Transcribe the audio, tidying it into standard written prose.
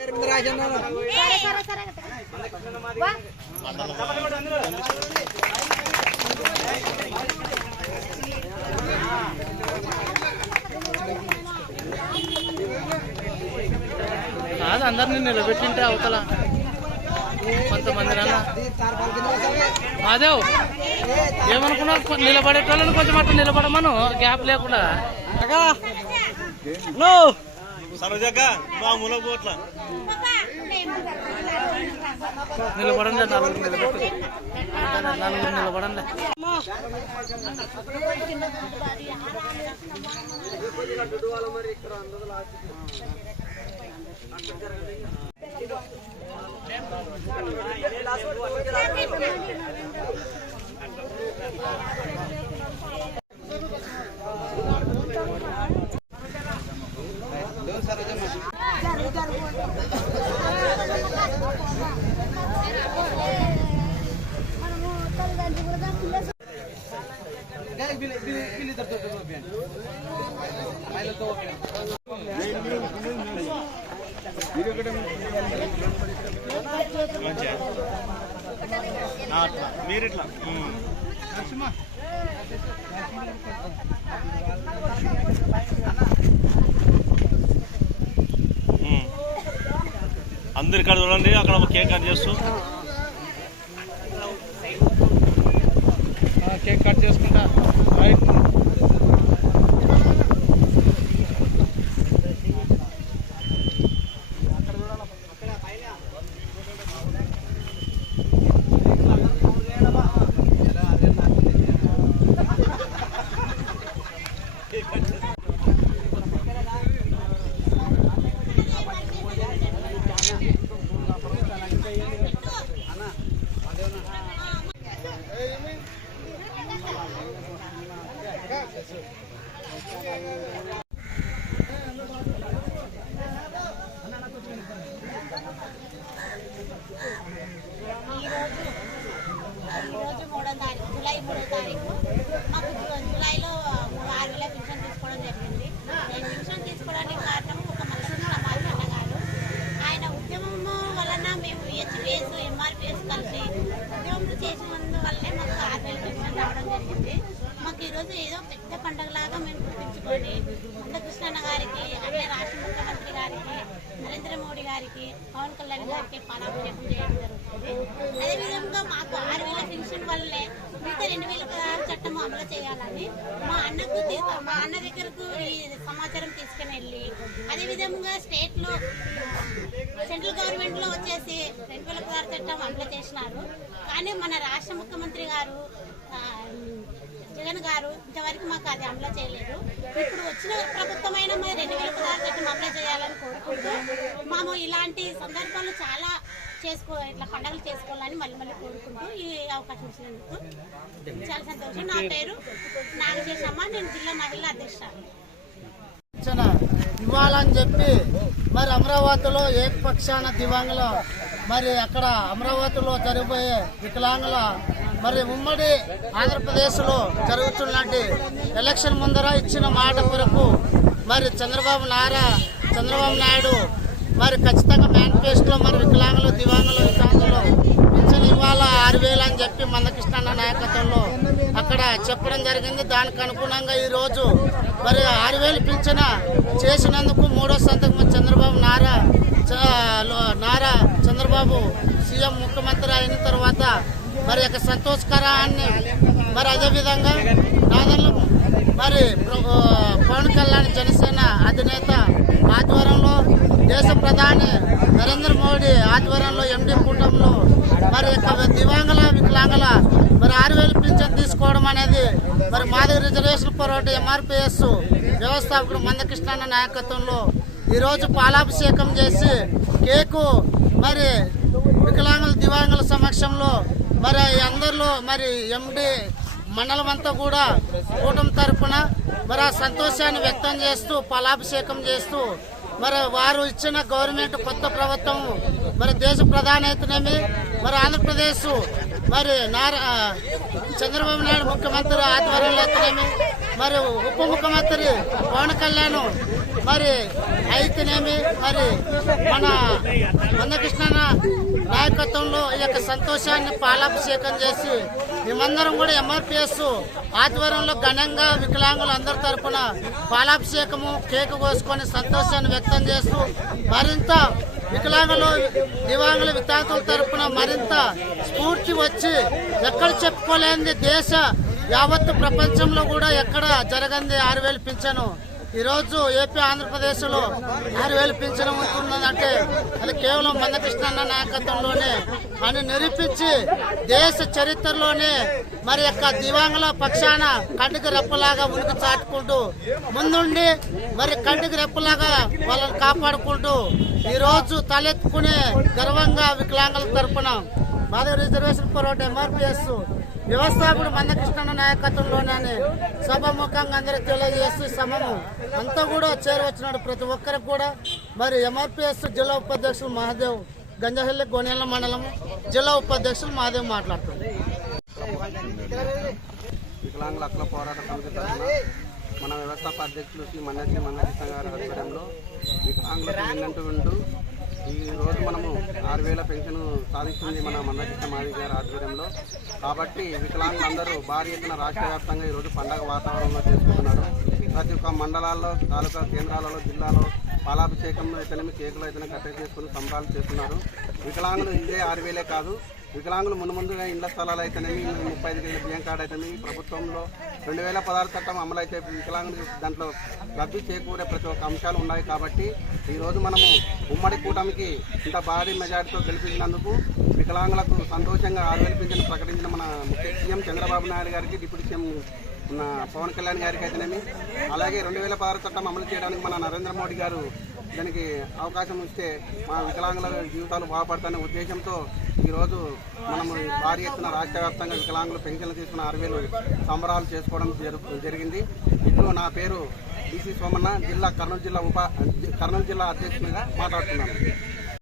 కాదు అందరినీ నిలబెట్టింటే అవతల కొంతమంది మాదేవ్ ఏమనుకున్నావు నిలబడేటోళ్ళని కొంచెం అట్లా నిలబడమను గ్యాప్ లేకుండా నిలబడండి నలుగురు నిలబెట్టి నలుగురు నిలబడండి మీరిట్లా అందరు ఇక్కడ చూడండి, అక్కడ కేక్ కట్ చేస్తూ కేక్ కట్ చేసుకుంటా రైట్. జూలై 3వ తారీఖు మాకు జూలైలో 6,000 పెన్షన్ తీసుకోవడం జరిగింది. పెన్షన్ తీసుకోవడానికి కారణం ఒక మందకృష్ణ మాధవన్న గారు. ఆయన ఉద్యమం వలన మేము హెచ్పిఎస్ ఎంఆర్పిఎస్ కలిసి ఉద్యమం చేసినందువల్లనే మాకు 6,000 పెన్షన్ రావడం జరిగింది. మాకు ఈరోజు ఏదో పెద్ద పండుగలాగా మేము గుర్తించుకొని మందకృష్ణ గారికి, అంటే రాష్ట్ర ముఖ్యమంత్రి గారికి, నరేంద్ర మోడీ గారికి, పవన్ కళ్యాణ్ గారికి పాలాభిషేకం చేయడం జరుగుతుంది. అదేవిధంగా మాకు 6,000 పెన్షన్ వల్లే మిగతా 2016 చట్టం అమలు చేయాలని మా అన్న దగ్గరకు ఈ సమాచారం తీసుకుని వెళ్ళి, అదేవిధంగా స్టేట్లో సెంట్రల్ గవర్నమెంట్ లో వచ్చేసి 2016 చట్టం అమలు చేసినారు. కానీ మన రాష్ట్ర ముఖ్యమంత్రి గారు జగన్ గారు ఇంతవరకు మాకు అది అమలు చేయలేదు. ఇప్పుడు వచ్చిన ప్రభుత్వమైన 2016 చట్టం అమలు చేయాలని కోరుకుంటూ మేము ఇలాంటి సందర్భాలు చాలా ఇట్లా పండుగలు చేసుకోవాలని మళ్ళీ కోరుకుంటూ ఈ అవకాశం ఇచ్చినందుకు చాలా సంతోషం. నా పేరు నాగశేషమ్మ, నేను జిల్లా మహిళా అధ్యక్షురాలు. ఇవ్వాలని చెప్పి మరి అమరావతిలో ఏకపక్షాన దివాంగుల మరి అక్కడ అమరావతిలో జరిగిపోయే వికలాంగుల మరి ఉమ్మడి ఆంధ్రప్రదేశ్లో జరుగుతున్నట్టు ఎలక్షన్ ముందర ఇచ్చిన మాట కొరకు మరి చంద్రబాబు నాయుడు మరి ఖచ్చితంగా మేనిఫెస్టోలో మరి వికలాంగులు దివాంగులు వికలాంగులు పింఛన్ ఇవ్వాల 6,000 అని చెప్పి మందకృష్ణ నాయకత్వంలో అక్కడ చెప్పడం జరిగింది. దానికి అనుగుణంగా ఈరోజు మరి 6,000 పింఛన చేసినందుకు 3వ సంతకం చంద్రబాబు సీఎం ముఖ్యమంత్రి అయిన తర్వాత మరి యొక్క సంతోషకరాన్ని మరి అదేవిధంగా నాదన్లు మరి పవన్ కళ్యాణ్ జనసేన అధినేత ఆధ్వర్యంలో దేశ ప్రధాని నరేంద్ర మోడీ ఆధ్వర్యంలో ఎండి కూటమిలో మరి యొక్క దివాంగుల వికలాంగుల మరి 6,000 పింఛన్ తీసుకోవడం అనేది మరి మాదిగ రిజర్వేషన్ పోరాట ఎంఆర్పిఎస్ వ్యవస్థాపకుడు మందకృష్ణ నాయకత్వంలో ఈరోజు పాలాభిషేకం చేసి కేకు మరి వికలాంగుల దివాంగుల సమక్షంలో మరి అందరిలో మరి ఎండి మండలం అంతా కూడా కూటమి తరఫున మరి ఆ సంతోషాన్ని వ్యక్తం చేస్తూ పాలాభిషేకం చేస్తూ మరి వారు ఇచ్చిన గవర్నమెంట్ కొత్త ప్రభుత్వం మరి దేశ ప్రధాని అయితేనేమి మరి ఆంధ్రప్రదేశ్ మరి చంద్రబాబు నాయుడు ముఖ్యమంత్రి ఆధ్వర్యంలో అయితేనేమి మరి ఉప ముఖ్యమంత్రి పవన్ కళ్యాణ్ మరి అయితేనేమి మరి మన మందకృష్ణన్న నాయకత్వంలో ఈ యొక్క సంతోషాన్ని పాలాభిషేకం చేసి మేమందరం కూడా ఎంఆర్పిఎస్ ఆధ్వర్యంలో ఘనంగా వికలాంగులు అందరి తరఫున పాలాభిషేకము కేకు కోసుకొని సంతోషాన్ని వ్యక్తం చేస్తూ మరింత వికలాంగులు దివ్యాంగుల వితాంతుల తరఫున మరింత స్ఫూర్తి వచ్చి ఎక్కడ చెప్పుకోలేనిది దేశ యావత్తు ప్రపంచంలో కూడా ఎక్కడ జరగంది 6,000 పింఛను ఈరోజు ఏపీ ఆంధ్రప్రదేశ్లో 6,000 పింఛను ఉంటుందంటే అది కేవలం మందకృష్ణన్న నాయకత్వంలోనే అని నిరూపించి దేశ చరిత్రలోనే మరి యొక్క దివ్యాంగుల పక్షాన కంటికి రెప్పలాగా ఉనికి చాటుకుంటూ ముందుండి మరి కంటికి రెప్పలాగా వాళ్ళని కాపాడుకుంటూ ఈరోజు తలెత్తుకునే గర్వంగా వికలాంగుల తరఫున మాధవ రిజర్వేషన్ పోరాట ఎంఆర్పిఎస్ వ్యవస్థాపకుడు మందకృష్ణన్న నాయకత్వంలోనే సభాముఖంగా అందరికి తెలియజేస్తూ సమము అంతా కూడా చేరవచ్చినాడు ప్రతి ఒక్కరికి కూడా మరి ఎంఆర్పిఎస్ జిల్లా ఉపాధ్యక్షులు మహాదేవ్ గంజహల్లి గోనెల మండలం జిల్లా ఉపాధ్యక్షులు మహాదేవ్ మాట్లాడుతున్నారు. వికలాంగుల హక్కుల పోరాట సమితి తరఫున మన వ్యవస్థాపక అధ్యక్షులు శ్రీ మందకృష్ణ గారి ఆధ్వర్యంలో వికలాంగులకు విన్నట్టు వింటూ ఈ రోజు మనము 6,000 పెన్షన్ సాధిస్తుంది మన మందకృష్ణ మాది గారి ఆధ్వర్యంలో. కాబట్టి వికలాంగులందరూ భారీ ఎత్తున రాష్ట్ర వ్యాప్తంగా ఈరోజు పండగ వాతావరణంలో చేసుకుంటున్నారు. ప్రతి ఒక్క మండలాల్లో తాలూకా కేంద్రాలలో జిల్లాలో పాలాభిషేకంలో అయితేనేమి కేకులు అయితేనే కట్టడి చేసుకుని సంబరాలు చేస్తున్నారు. వికలాంగులు ఇదే 6,000 కాదు, వికలాంగులు ముందుగా ఇళ్ల స్థలాలు అయితేనేమి 35 కేజీల బియ్యం కార్డు అయితేనేమి ప్రభుత్వంలో 2016 చట్టం అమలు అయితే వికలాంగులు దాంట్లో లబ్ధి చేకూరే ప్రతి ఒక్క అంశాలు ఉన్నాయి. కాబట్టి ఈరోజు మనము ఉమ్మడి కూటమికి ఇంత భారీ మెజార్టీతో గెలిపించినందుకు వికలాంగులకు సంతోషంగా 6,000 పింఛను ప్రకటించిన మన ముఖ్య సీఎం చంద్రబాబు నాయుడు గారికి, డిప్యూటీ సీఎం మన పవన్ కళ్యాణ్ గారికి అయితేనేమి, అలాగే 2016 చట్టం అమలు చేయడానికి మన నరేంద్ర మోడీ గారు దానికి అవకాశం ఇస్తే మా వికలాంగుల జీవితాలు బాగుపడతానే ఉద్దేశంతో ఈరోజు మనము భారీ ఎత్తున రాష్ట్ర వ్యాప్తంగా వికలాంగులు పెన్షన్లు తీసుకున్న 6,000 సంబరాలు చేసుకోవడం జరిగింది. ఇప్పుడు నా పేరు డిసి సోమన్న, కర్నూలు జిల్లా అధ్యక్షునిగా మాట్లాడుతున్నాను.